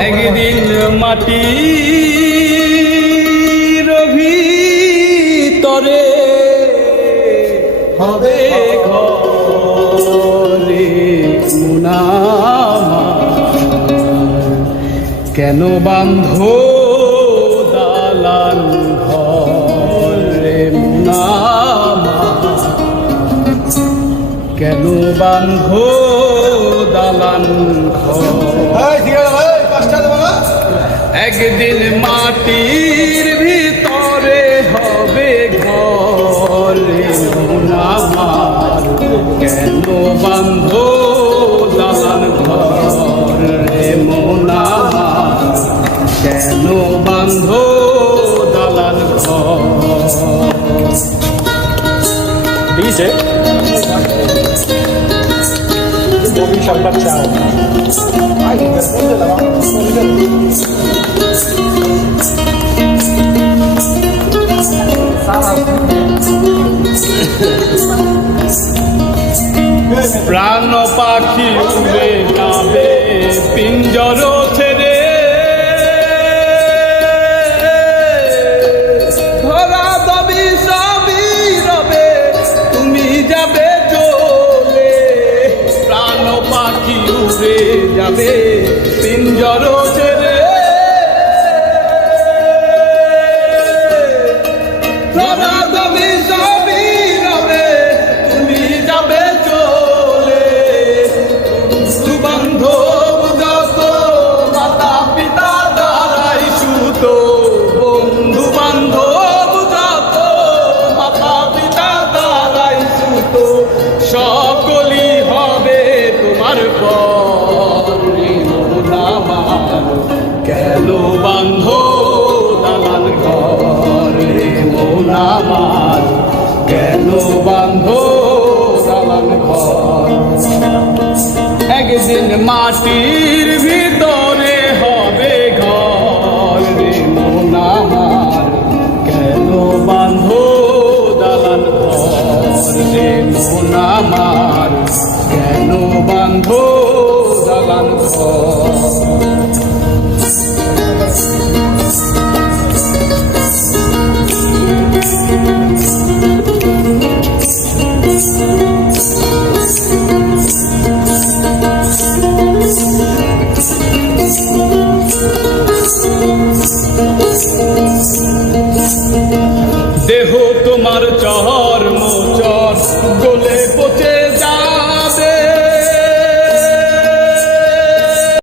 একদিন মাটির ভিতরে হবে ঘরে কেন বান্ধো দালান ঘরে কেন বান্ধো দালান একদিন মাটির ভিতরে হবে ঘরে আমার কেন বান্ধো দালান ঘরে কেন বান্ধো দালান ঘর ডিজে সংবাদ চাও প্রাণ পাখি উড়ে যাবে পিঞ্জর ছেড়ে ধরা দাবি সবই রবে তুমি যাবে চলে প্রাণ পাখি উড়ে যাবে পিঞ্জর ছেড়ে ধরা দাবি সবই রবে তুমি যাবে চলে সুবান্ধব যত মাতা পিতা দ্বারাই সুত বন্ধু বান্ধব যত মাতা পিতা দ্বারাই সুত সকলই হবে তোমার পরে কেন বান্ধো দালান ঘরে মোনামার কেন বান্ধো দালান ঘর একদিন মাটির ভিতরে হবে ঘর রে মোনামার কেন বান্ধো দালান ঘর রে মোনামার কেন বান্ধো